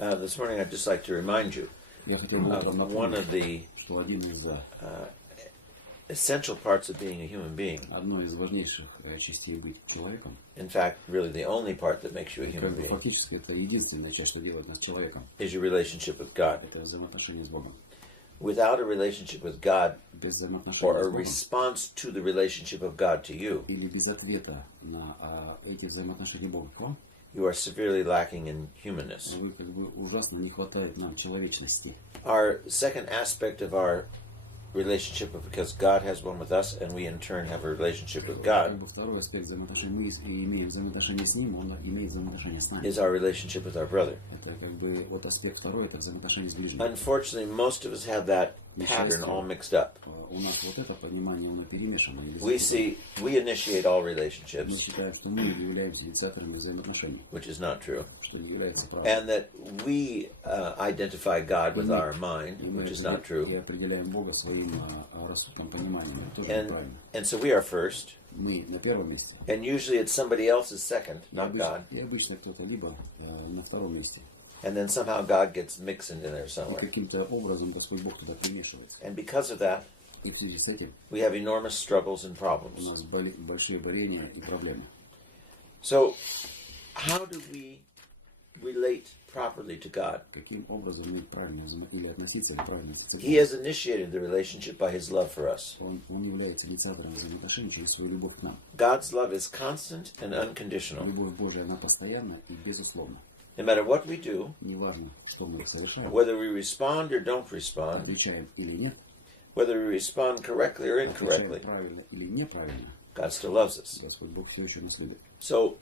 This morning I'd just like to remind you Я хотел бы of вам one напомнить, of the что один из essential parts of being a human being. одной из важнейших частей быть человеком. In fact, really the only part that makes you a Как human бы being фактически это единственная часть, что делает нас человеком. is your relationship with God. Это взаимоотношения с Богом. Without a relationship with God Без взаимоотношений or с a Богом response to the relationship of God to you, или без ответа на эти взаимоотношения Бога к вам, you are severely lacking in humanness. вы как бы ужасно не хватает нам человечности. Our second aspect of our relationship, because God has one with us and we in turn have a relationship with God, Как бы второй аспект взаимоотношений, мы имеем взаимоотношения с Ним, Он имеет взаимоотношения с нами. is our relationship with our brother. Это как бы вот аспект второй, это взаимоотношения с ближним. Unfortunately, most of us have that pattern all mixed up. У нас вот это понимание, оно перемешано. We initiate all Мы relationships, считаем, что мы являемся инициаторами взаимоотношений, which is not true, что не является правдой. and that we identify God with our mind, И мы which is not true. и определяем Бога своим рассудком, пониманием. Это тоже And неправильно. and so we are first, Мы на первом месте. and usually it's somebody else's second, not God, И обычно кто-то либо на втором месте. and then somehow God gets mixed into there И somewhere. каким-то образом Господь Бог туда примешивается. And because of that, И в связи с этим we have enormous struggles and у problems. нас большие борения и проблемы. So, how do we relate properly to God? Каким образом мы правильно или относиться или правильно относиться к He Богу? has initiated the relationship by His love for us. Он является инициатором взаимоотношений через свою любовь к нам. God's love is constant and unconditional. Любовь Божия, она постоянна и безусловна. No matter what we do, Неважно, что мы совершаем, whether we respond or don't respond, отвечаем или нет, whether we respond correctly or отвечаем incorrectly, правильно или неправильно, God still loves us. Господь Бог все еще нас любит. So,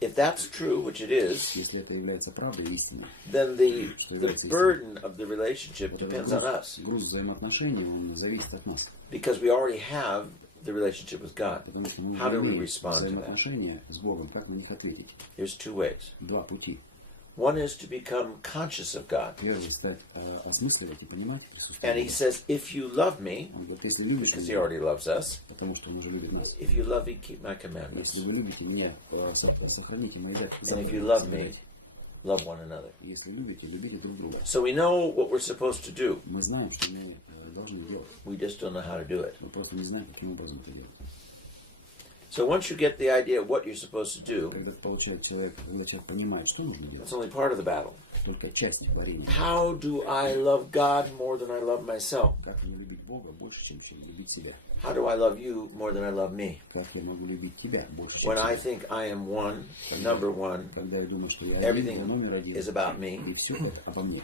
if that's true, which it is, Если это является правдой и истиной, then the burden of the relationship вот depends этот on us, груз взаимоотношений, он зависит от нас. because we already have the relationship with God. Потому что мы How do we имеем respond to that? взаимоотношения с Богом, как на них ответить? Here's two ways. Два пути. One is to become conscious of God. Первый стать осмысливать и понимать And присутствие He Бога. says, if you love me, Он говорит, если любите because He меня, already loves us, потому что Он уже любит нас. if you love me, keep my commandments. Если вы любите меня, сохраните мои And if you заповеди, love me, соблюдайте. love one another. Если любите, любите друг друга. So we know what we're supposed to do. Мы знаем, что мы должны делать. We just don't know how to do it. Мы просто не знаем, каким образом это делать. So once you get the idea of what you're supposed to do, Когда когда человек понимает, что нужно делать, that's only part of the battle. только часть борения. How do I love God more than I love myself? Как мне любить Бога больше, чем любить себя? How do I love you more than I love me? Как я могу любить тебя больше, чем When I себя? think I am one, number one, Когда я думаю, что я everything один, я номер один, is about me. и все это обо мне.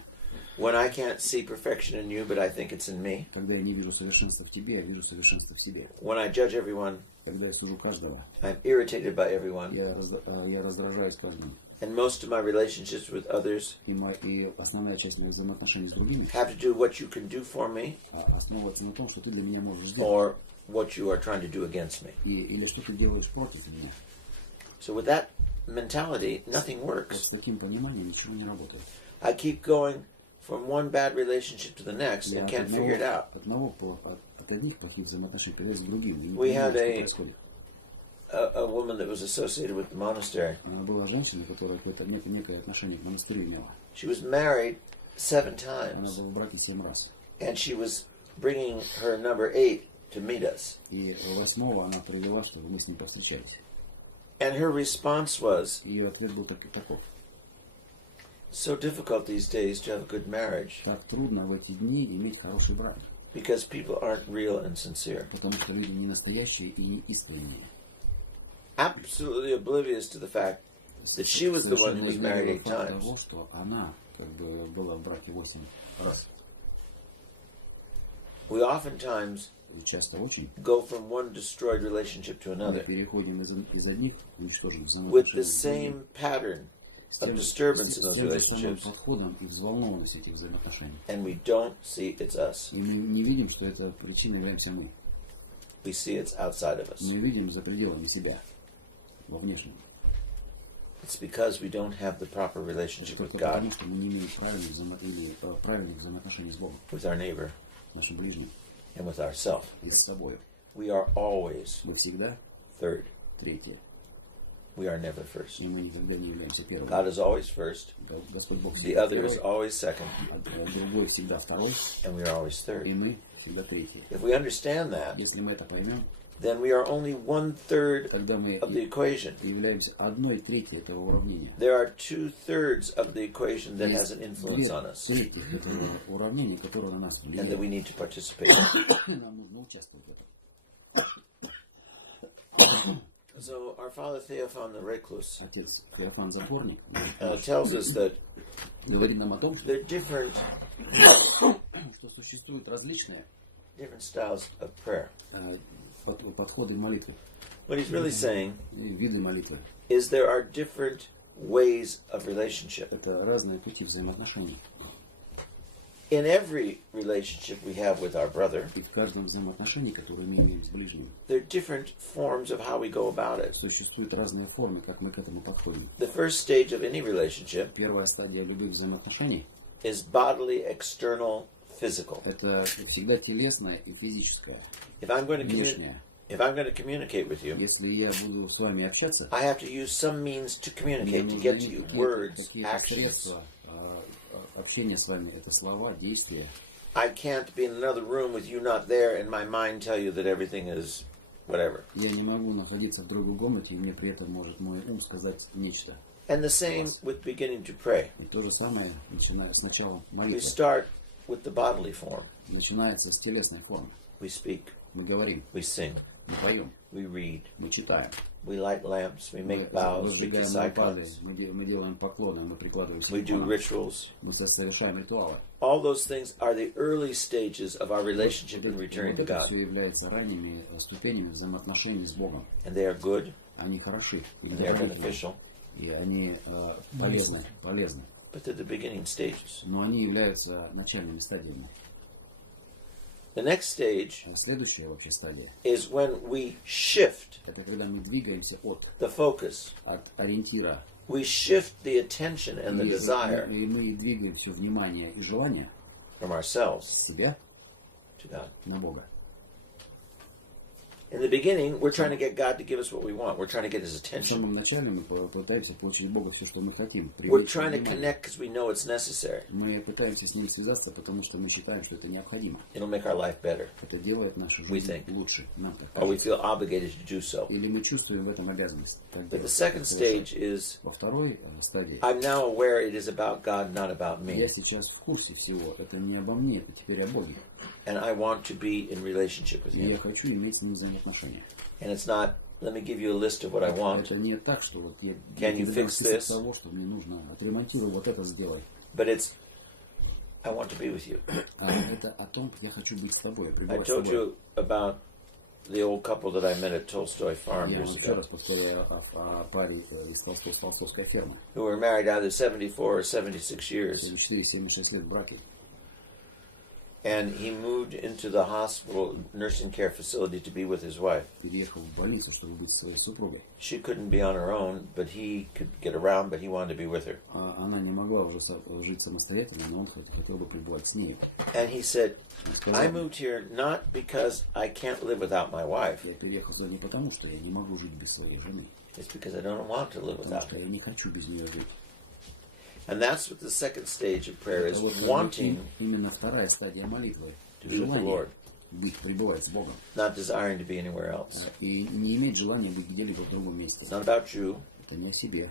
When I can't see perfection in you, but I think it's in me. Когда я не вижу совершенства в тебе, я вижу совершенство в себе. When I judge everyone, Когда я сужу каждого, I'm irritated by everyone. я раздражаюсь каждым. And most of my relationships with others И основная часть моих взаимоотношений с другими have to do what you can do for me основывается на том, что ты для меня можешь сделать, or what you are trying to do against me. или что ты делаешь против меня. So with that mentality, nothing Вот works. с таким пониманием ничего не работает. I keep going from one bad relationship to the next Я and can't figure it out. от одних плохих взаимоотношений перейду к другим. И не We понимаю, had что a- происходит. A woman that was associated with the monastery. Она была женщиной, которая какое-то некое отношение к монастырю имела. She was married 7 Она times, была в браке 7 раз. and she was bringing her number 8 to meet us. И 8-го она привела, чтобы мы с ним повстречались. And her response was, Ее ответ был таков. so difficult these days to have a good marriage Так трудно в эти дни иметь хороший брак, because people aren't real and sincere. потому что люди не настоящие и не искренние. Absolutely oblivious to the fact that she was the one who was married 8 Факт times. того, что она как бы была в браке 8 раз. We oftentimes И часто очень go from one destroyed relationship to мы another переходим из одних уничтоженных with the взаимоотношений same pattern с of тем disturbance in those же самым relationships, подходом и взволнованность этих взаимоотношений. and we don't see it's us. И мы не видим, что это причиной являемся мы. We see it's outside of us. Мы видим за пределами себя, во внешнем. It's because we don't have the proper relationship with Только God, потому, что мы не имеем правильных взаимоотношений с Богом, with our neighbor, с нашим ближним and with ourselves. и с собой. We are always Мы всегда third. третье. we are never first. и мы никогда не являемся первыми. God is always first. Господь Бог The всегда other is первый, always second, а другой всегда второй, and we are always и third. мы всегда третий. If we understand that, Если мы это поймем, then we are only 1/3 тогда мы of the equation. являемся 1/3 этого уравнения. There are 2/3 of the equation that has an Есть influence on us, 2/3 этого уравнения, которое на нас and that влияет. we need to participate in. Нам нужно участвовать в этом. So our father Theophan the Recluse Отец Феофан Затворник tells us that говорит нам о том, there are different что существуют различные styles of prayer. подходы молитвы, What he's really saying виды молитвы. is there are different ways of relationship. Это разные пути взаимоотношений. In every relationship we have with our brother, И в каждом взаимоотношении, которое мы имеем с ближним, there are different forms of how we go about it. существуют разные формы, как мы к этому подходим. The first stage of any relationship Первая стадия любых взаимоотношений is bodily, external, physical. – это всегда телесное и физическое, If I'm going to внешнее. communicate with you, Если я буду с вами общаться, I have to use some means to мне communicate, to нужно get to иметь you какие-то words, actions. средства общения с вами. Это слова, действия. I can't be in another room with you not there and my mind tell you that everything is whatever. Я не могу находиться в другой комнате, и мне при этом может мой ум сказать нечто. And the same with beginning to pray. И то же самое, начиная с начала We молитвы, start with the bodily form. начинается с телесной формы. We speak, Мы говорим, we sing, мы поем, we read, мы читаем, we light lamps, we мы make vows, we зажигаем kiss лампады, icons, мы делаем поклоны, мы прикладываемся we к do иконам, rituals. мы совершаем ритуалы. All those things are the early stages of our relationship in returning to Вот это God. все является ранними ступенями взаимоотношений с Богом. And they are good, Они хороши, and they are положительны, beneficial, и они полезны, but they're the beginning stages. но они являются начальными стадиями. The next stage Следующая вообще стадия is when we shift – это когда мы двигаемся the focus. от ориентира, We shift the attention and the desire и мы двигаем все внимание и желание from ourselves с себя to God. на Бога. In the beginning, we're trying to get God to give us what we want. We're trying to get His В attention. самом начале мы пытаемся получить Бога все, что мы хотим. We're привлечь trying to внимание. connect because we know it's necessary. Мы пытаемся с ним связаться, потому что мы считаем, что это необходимо. It'll make our life better. Это делает нашу We жизнь think. лучше. Нам так Or we кажется. feel obligated to do so. Или мы чувствуем в этом обязанность. Так But the делать, second так совершать. stage is Во второй стадии I'm now aware it is about God, not about me. я сейчас в курсе всего. Это не обо мне, это теперь о Боге. And I want to be in relationship with И я Him. хочу иметь с ним взаимоотношения. And it's not, let me give you a list of what I want, Это не так, что вот я Can you тебе дам fix список this? того, что мне нужно. Отремонтируй, вот это сделай. but it's, I want to be with you. А это о том, я хочу быть с тобой, I пребывать с told тобой. you about the old couple that I met at Tolstoy Farm Я years вам еще ago, раз повторяю о паре из Толстовской фермы. who were married either 74 or 76 years. 74-76 лет в браке. And he moved into the hospital nursing care facility to be with his wife. Переехал в больницу, чтобы быть со своей супругой. She couldn't be on her own, but he could get around, but he wanted to be with her. Она не могла уже жить самостоятельно, но он хотел бы пребывать с ней. And he said, Он I сказал, moved here not because I can't live without my wife. я переехал сюда не потому, что я не могу жить без своей жены, It's because I don't want to live потому without что her. я не хочу без нее жить. And that's what the second stage of prayer is, Это вот wanting именно вторая стадия молитвы. to be with the Желание Lord, быть, пребывать с Богом. not desiring to be anywhere else. И не иметь желания быть где-либо в другом месте. It's not about you. Это не о себе.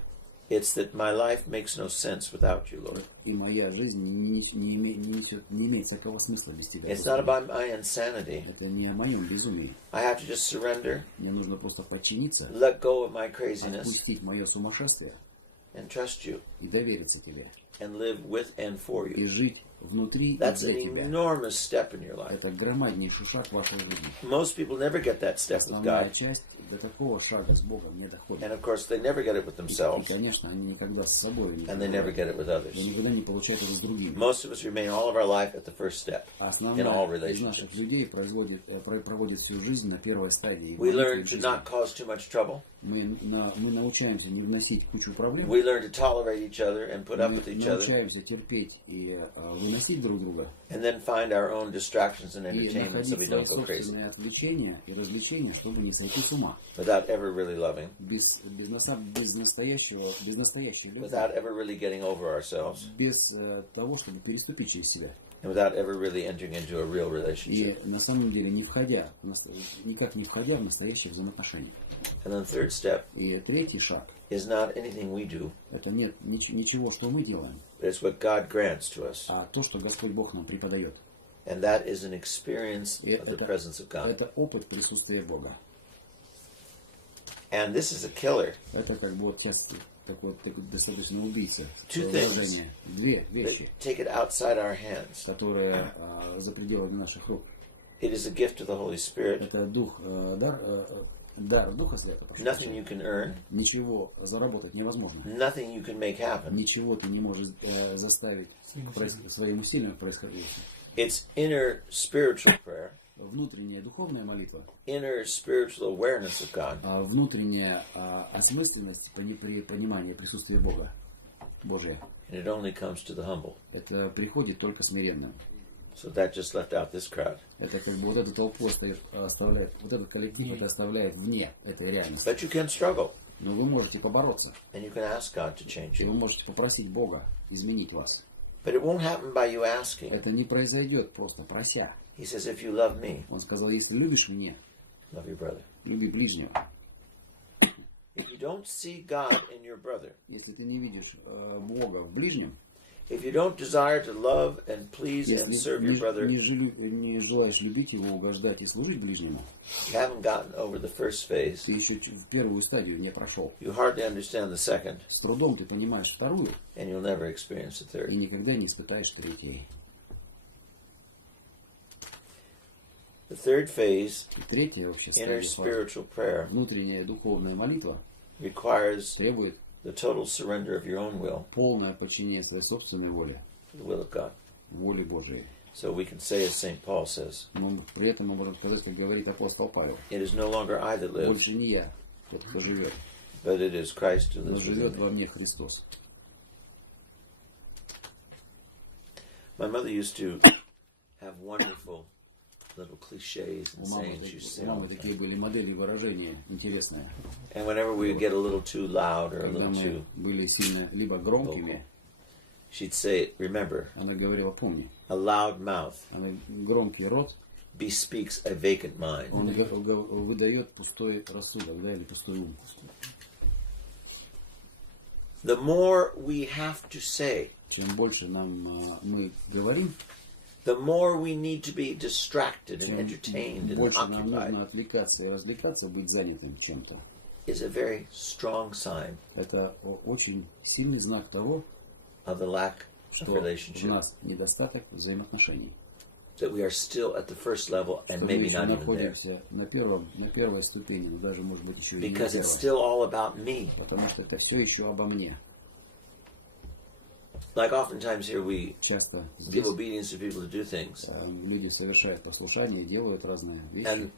It's that my life makes no sense without you, Lord. И моя жизнь не имеет всякого смысла без тебя. It's not about my insanity. Это не о моем безумии. I have to just surrender, Мне нужно просто подчиниться, let go of my craziness, отпустить мое сумасшествие and trust you, и довериться тебе. and live with and for И you. жить внутри и That's для an тебя. enormous step in your life. Это громаднейший шаг в вашей жизни. Most people never get that step with Основная God. часть до такого шага с Богом не доходит. And of course, they never get it with И, themselves, конечно, они никогда с собой не and they never get it with но others. никогда не получают это с другими. Most of us remain all of our life at the first step Основная in all из relationships. наших людей проводит всю жизнь на первой стадии. We молитвы learn и to жизни. not cause too much trouble. мы научаемся не вносить кучу проблем. We learn to tolerate each other and put up Мы with each other, научаемся терпеть и выносить друг друга. and then find our own distractions and И entertainment so находить we свои don't go crazy, собственные отвлечения и развлечения, чтобы не сойти с ума. without ever really loving, Без настоящей любви. without ever really getting over ourselves, Без того, чтобы переступить через себя. and without ever really entering into a real relationship. И на самом деле никак не входя в настоящие взаимоотношения. And then third step И третий шаг is not anything we do, — это нет ничего, что мы делаем, but it's what God grants to us. а то, что Господь Бог нам преподает. And that is an experience И of the presence of God. это опыт присутствия Бога. And this is a killer. Это как бы вот сейчас такое достаточно убийца. Two Выражение. Две That вещи, take it outside our hands. которые за пределами наших рук. It is a gift of the Holy Spirit. Это дар Духа Святого. Nothing you can earn, Ничего заработать невозможно. nothing you can make happen. Ничего ты не можешь заставить своим усилием происходить. It's inner spiritual prayer, Внутренняя духовная молитва, inner spiritual awareness of God, внутренняя осмысленность, понимание присутствия Бога, Божия. and it only comes to the humble. Это приходит только смиренным. So that just left out this crowd. Это как бы вот эту толпу оставляет, вот этот коллектив это оставляет вне этой реальности. But you can struggle, Но вы можете побороться, and you can ask God to change и вы you. можете попросить Бога изменить вас. But it won't happen by you asking. Это не произойдет просто прося. He says, if you love me, Он сказал, если любишь меня, love your brother. люби ближнего. If you don't see God in your brother, Если ты не видишь Бога в ближнем, if you don't desire to love and please and serve your brother, не желаешь любить его, угождать и служить ближнему, you haven't gotten over the first phase, ты еще в первую стадию не прошел. you hardly understand the second, С трудом ты понимаешь вторую and you'll never experience the и third. никогда не испытаешь третьей. The third phase, И третья вообще inner стадия фазы, spiritual prayer, внутренняя духовная молитва, requires требует the total surrender of your own will полное подчинение своей собственной воле, to the will of God. воле Божией. So we can say, as St. Paul says, Но при этом мы можем сказать, как говорит апостол Павел, it is no longer I that lives, больше не я, тот, кто живет, but it is Christ who но lives живет within me. во мне Христос. My mother used to have wonderful little cliches and У мамы, sayings she used to say у all мамы the такие time. были модели выражения интересные. And whenever we would get a little too loud or a Когда little мы too, были сильно либо громкими, she'd say, remember, она говорила, помни, a loud mouth она громкий рот, bespeaks a vacant mind. он выдает пустой рассудок, да, или пустой ум. The more we have to say, Чем больше мы говорим, the more we need to be distracted and чем entertained and больше нам occupied, нужно отвлекаться и развлекаться, быть занятым чем-то. is a very strong sign Это очень сильный знак того, of the lack of что в relationship. нас недостаток взаимоотношений. That we are still at the first level and Что мы maybe еще not even there. находимся на первой ступени, но даже, может быть, еще и не на Because it's первой. still all about me. Потому что это все еще обо мне. Like oftentimes here we Часто give здесь obedience to people to do things. люди совершают послушание, делают разные вещи, And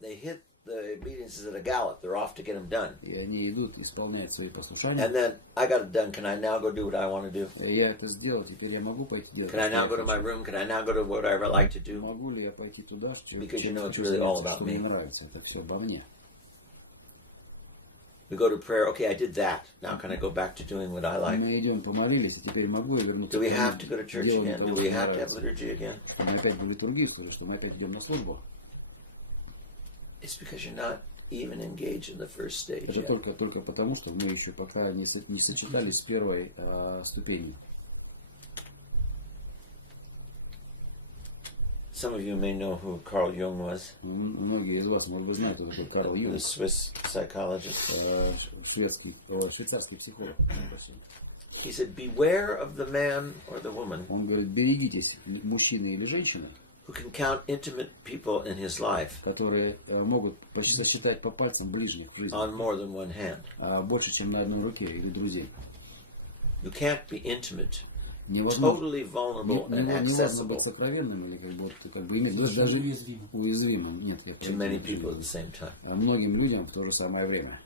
they hit the obediences at a gallop. They're off to get them done. и они идут, исполняют свои послушания. And then I got it done. Can I now go do what I want to do? Я это сделал, теперь я могу пойти делать. Can I что now я go to my хочу? room? Can I now go to whatever I like to do? Могу ли я пойти туда, Because you чем know it's хочу really all заняться, about что мне me. нравится? Это все обо мне. We go to prayer. Okay, I did that. Now can I go back to doing what I like? Мы идем, помолились, и теперь могу я вернуться Do we к have to go to church деланию again? того, Do что we have to have нравится? liturgy again? Что мы опять в литургию служим, что мы опять идем на службу. It's because you're not even engaged in the first stage Это yet. только потому, что мы еще пока не сочетались с первой ступенью. Some of you may know who Carl Jung was, Многие из вас, может быть, знают, кто такой Карл the Юнг, Swiss psychologist. швейцарский психолог. He said, beware of the man or the woman Он говорит, берегитесь мужчины или женщины, who can count intimate people in his life которые могут сосчитать по пальцам ближних в жизни, on more than one hand. больше, чем на одной руке, или друзей. You can't be intimate, Невозможно, totally vulnerable and невозможно accessible быть сокровенным или как бы иметь даже уязвимым. Нет, я to many people at the same time. многим людям в то же самое время.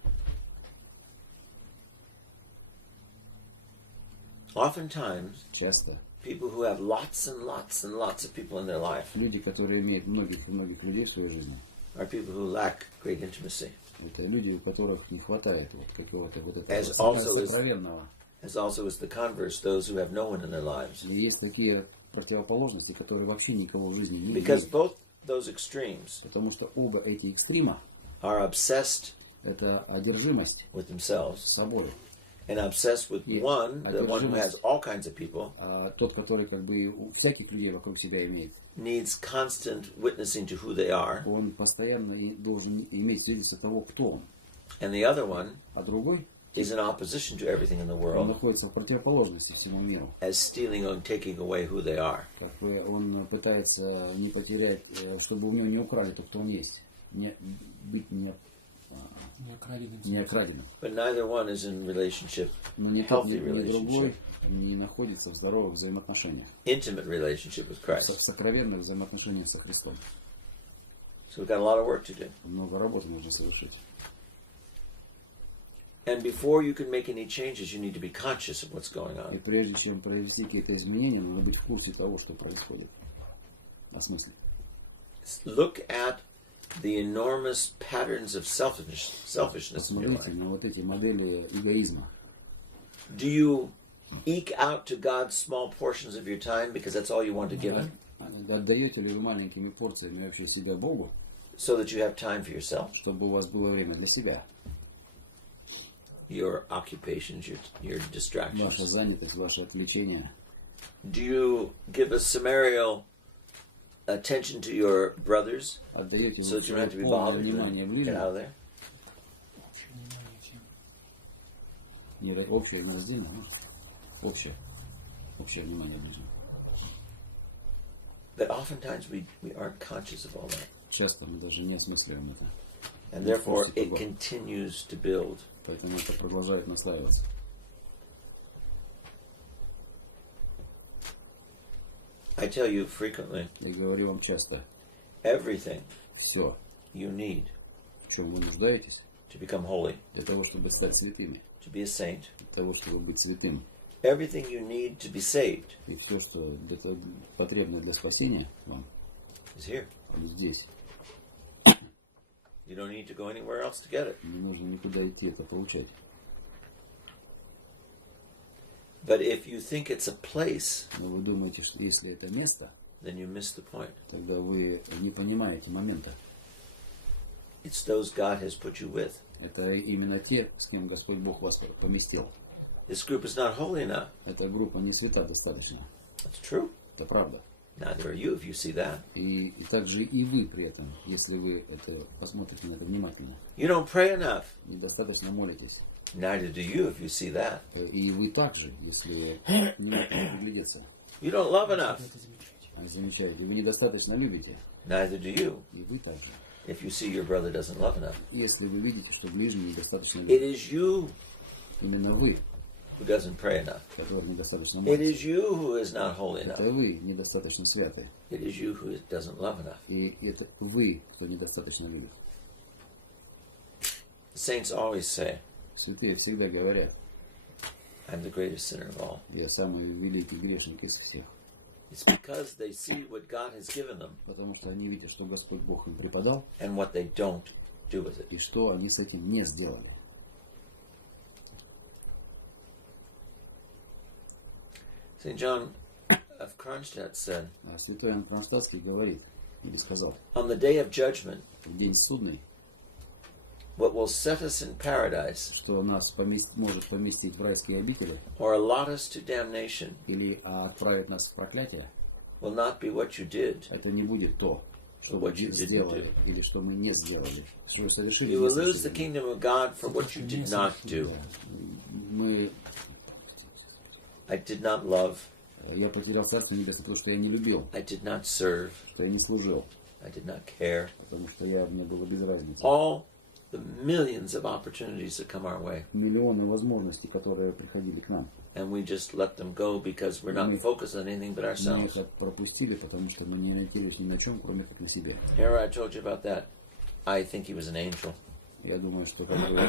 Oftentimes, Часто people who have lots and lots and lots of people in their life люди, которые имеют многих и многих людей в своей жизни, are people who lack great intimacy. это люди, у которых не хватает вот какого-то вот As этого also is- сокровенного. As also is the converse, those who have no one in their lives. И есть такие противоположности, которые вообще никого в жизни не Because имеют. both those extremes Потому что оба эти экстрима are obsessed – это одержимость with themselves собой. and obsessed with Yeah. one, the one who has all kinds of people, А тот, который как бы у всяких людей вокруг себя имеет, needs constant witnessing to who they are. он постоянно должен иметь свидетельство того, кто он. And the other one А другой, is in opposition to everything in the он world, находится в противоположности всему миру. as stealing and taking away who they are. Как бы он пытается не потерять, чтобы у него не украли то, кто он есть. Быть не окраденным. But neither one is in relationship, Но ни тот, healthy ни другой relationship, не находится в здоровых взаимоотношениях. intimate relationship with В Christ. сокровенных взаимоотношениях со Христом. So we've got a lot of work to do. Много работы нужно совершить. And before you can make any changes, you need to be conscious of what's going И on. прежде чем провести какие-то изменения, надо быть в курсе того, что происходит. Осмыслить. Look at the enormous patterns of selfishness in your Посмотрите life. на вот эти модели эгоизма. Do you eke out to God small portions of your time because that's all you want to give Him, Отдаете ли вы маленькими порциями вообще себя Богу, so that you have time for yourself, чтобы у вас было время для себя? your occupations, your Ваша distractions? занятость, ваше отвлечение. Do you give a summarial attention to your brothers Отдаете so вы that you don't have to be полное bothered внимание and get out of ближнему. there? Не общее, не раздельное, общее. Общее внимание ближнему. But oftentimes we aren't conscious of all that. Часто мы даже не осмысливаем это. And therefore it continues to build. Поэтому это продолжает настаиваться. I tell you frequently, Я говорю вам часто, everything все, you need в чем вы нуждаетесь, to become holy, для того, чтобы стать святыми, to be a saint, для того, чтобы быть святым, everything you need to be saved и все, что потребно для спасения вам, is here. вот здесь. You don't need to go anywhere else to get it. Не нужно никуда идти это получать. But if you think it's a place, Но вы думаете, что если это место, then you miss the point. тогда вы не понимаете момента. It's those God has put you with. Это именно те, с кем Господь Бог вас поместил. This group is not holy enough. Эта группа не свята достаточно. That's true. Это правда. Neither are you if you see that. И также и вы при этом, если вы это посмотрите на это внимательно, You don't pray enough. недостаточно молитесь. Neither do you if you see that. И вы также, если внимательно приглядеться, You don't love enough. замечаете, вы недостаточно любите. Neither do you И вы также. if you see your brother doesn't love enough. Если вы видите, что ближний недостаточно It любит, is you именно вы, who doesn't pray enough. который недостаточно It молится. is you who is not holy enough. Это вы недостаточно святы. It is you who doesn't love enough. И это вы, кто недостаточно любит. The saints always say, Святые всегда говорят, I'm the greatest sinner of all. я самый великий грешник из всех. It's because they see what God has given them Потому что они видят, что Господь Бог им преподал, and what they don't do with it. и что они с этим не сделали. St. John of Kronstadt said, А святой Иоанн Кронштадтский говорит, или сказал, on the day of judgment, в день судный, what will set us in paradise что нас может поместить в райские обители or allot us to damnation или отправить нас в проклятие, will not be what you did. это не будет то, что What мы you didn't сделали или что мы не сделали. Что совершили, You не will lose the совершили. kingdom of God for what you did not do. Мы, I did not love. я потерял Царство Небесное, потому что я не любил, I did not serve. что я не служил, I did not care. потому что мне было без разницы. All the millions of opportunities that come our way. Миллионы возможностей, которые приходили к нам. And we just let them go because we're not Мы- focused on anything but Мы ourselves. это пропустили, потому что мы не ориентировались ни на чем, кроме как на себе. Here I told you about that. I think he was an angel. Я думаю, что это правда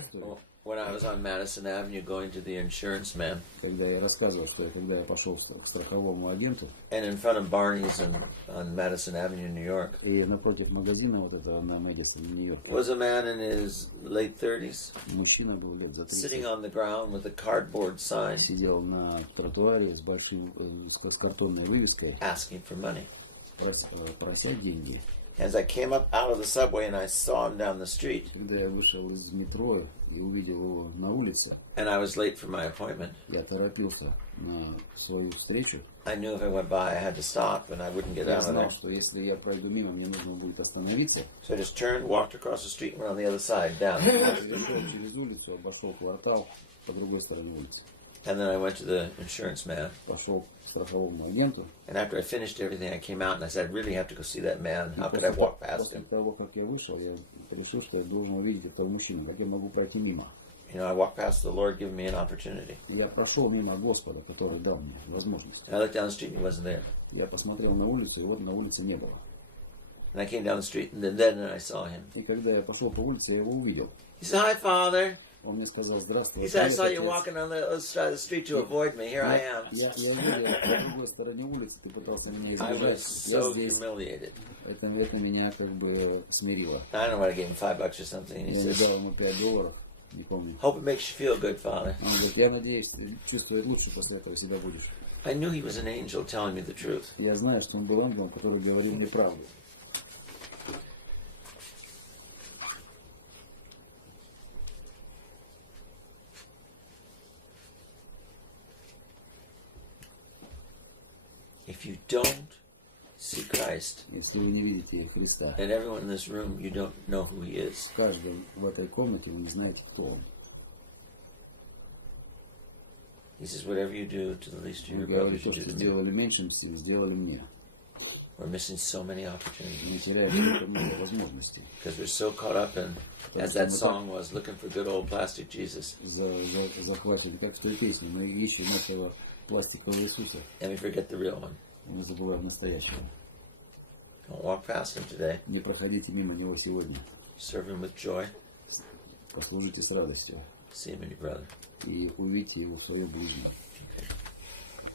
история. When I was on Madison Avenue going to the insurance man, Когда я рассказывал, что когда я пошел к страховому агенту, and in front of Barney's on Madison Avenue, New York, и напротив магазина вот этого на Мэдисон, Нью-Йорк, was a man in his late 30s мужчина был лет за sitting 30, on the ground with a cardboard sign сидел на тротуаре с большой с картонной вывеской, asking for money. прося деньги. As I came up out of the subway and I saw him down the street, Когда я вышел из метро и увидел его на улице, and I was late for my appointment, я торопился на свою встречу. I knew if I went by I had to stop and I wouldn't get Я out of знал, there. что если я пройду мимо, мне нужно будет остановиться. So I just turned, walked across the street, and went on the other side down. Я перешел через улицу, обошел квартал по другой стороне улицы. And then I went to the insurance man. Пошел к страховому агенту. And after I finished everything, I came out and I said, I really have to go see that man. И How could I walk past после him? того, как я вышел, я решил, что я должен увидеть этого мужчину, как я могу пройти мимо. You know, I walked past the Lord giving me an opportunity. И я прошел мимо Господа, который дал мне возможность. And I looked down the street and he wasn't there. Я посмотрел на улицу, и вот на улице не было. And I came down the street and then I saw him. И когда я пошел по улице, я его увидел. He said, Hi, Father. Он мне сказал: здравствуй. He said, I привет, saw you отец. walking on the other side of the street to avoid me. Here I am. Я увидел, на другой стороне улицы ты пытался меня I was избежать. Я so здесь. humiliated. Это меня как бы смирило. I don't know what I gave him, $5 or something. And he Я says, дал ему $5, не помню. Hope it makes you feel good, Father. Он говорит: я надеюсь, ты чувствовать лучше после этого себя будешь. I knew he was an angel telling me the truth. Я знаю, что он был ангелом, который говорил мне правду. If you don't see Christ, Если вы не видите Христа, and everyone in this room, you don't know who he is. каждый в этой комнате вы не знаете, кто он. He says, whatever you do to the least of Он your говорит: brothers, то, you do что to me. сделали меньшим, сделали мне. We're missing so many opportunities Мы теряем столько много возможностей. because we're so caught up in, as that song was, looking for good old plastic Jesus, Захвачены, как в той песне, мы ищем нашего пластикового Иисуса. and we forget the real one. Мы забываем настоящего. Don't walk past him today. Не проходите мимо него сегодня. Serve him with joy. Послужите с радостью See him in your brother. и увидите его в своем ближнем.